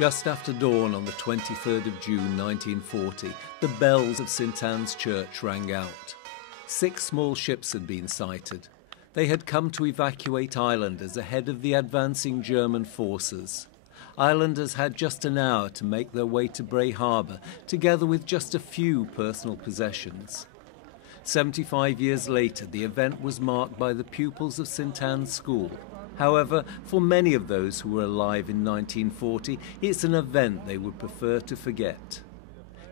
Just after dawn on the 23rd of June 1940, the bells of St Anne's Church rang out. 6 small ships had been sighted. They had come to evacuate islanders ahead of the advancing German forces. Islanders had just an hour to make their way to Bray Harbour, together with just a few personal possessions. 75 years later, the event was marked by the pupils of St Anne's School. However, for many of those who were alive in 1940, it's an event they would prefer to forget.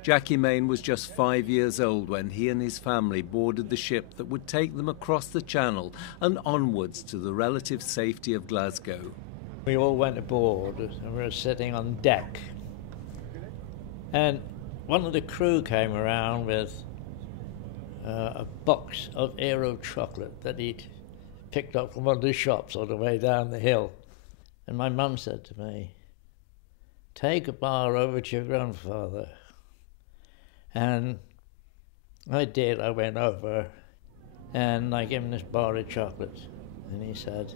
Jackie Main was just 5 years old when he and his family boarded the ship that would take them across the Channel and onwards to the relative safety of Glasgow. We all went aboard and we were sitting on deck. And one of the crew came around with a box of Aero chocolate that he'd picked up from one of the shops on the way down the hill. And my mum said to me, "Take a bar over to your grandfather." And I did. I went over and I gave him this bar of chocolate. And he said,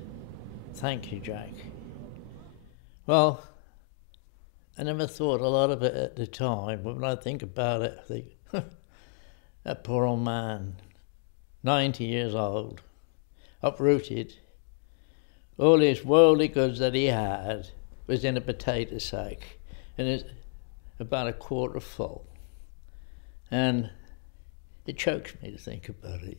"Thank you, Jack." Well, I never thought a lot of it at the time, but when I think about it, I think, that poor old man, 90 years old, uprooted. All his worldly goods that he had was in a potato sack, and it's about a quarter full. And it chokes me to think about it.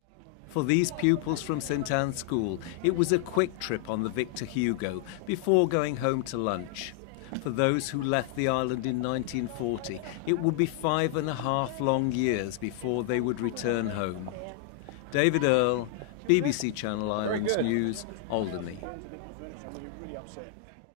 For these pupils from St Anne's School, it was a quick trip on the Victor Hugo before going home to lunch. For those who left the island in 1940, it would be 5.5 long years before they would return home. David Earle, BBC Channel Islands News, Alderney.